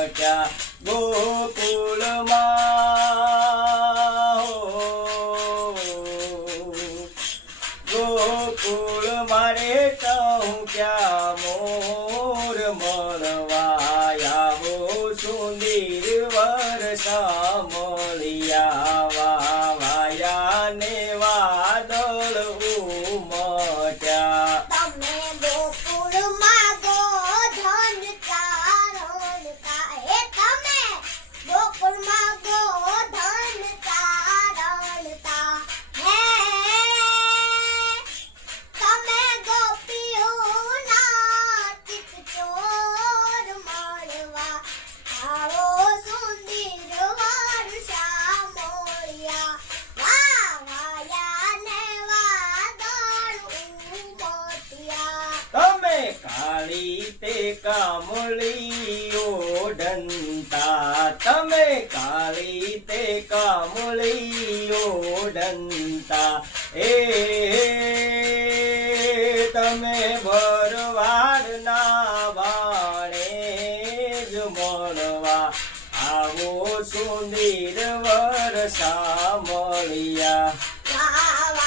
મટ્યા ગોકુળમાં ગોકુળ મારે ટહુક્યા મોર મળવા આવો સુંદર વર્ષા મળ્યા વાયા ને વાદળ ઉમટ્યા તમે ગોકુળમાં ગોધન ચારણતા હે તમે ગોકુળમાં ગોધન ચારણતા હે તમે ગોપીઓના ચિત ચોર મળવા આવો સુંદર વર્ષા મળ્યા વાયા ને વાદળ ઉમટ્યા તમે કાળી તે કામળી ઓઢંતા તમે કાળી તે કામળી ઓઢંતા એ તમે ભરવાડના બાણે જ મળવા આવો સુંદર વર્ષા મળ્યા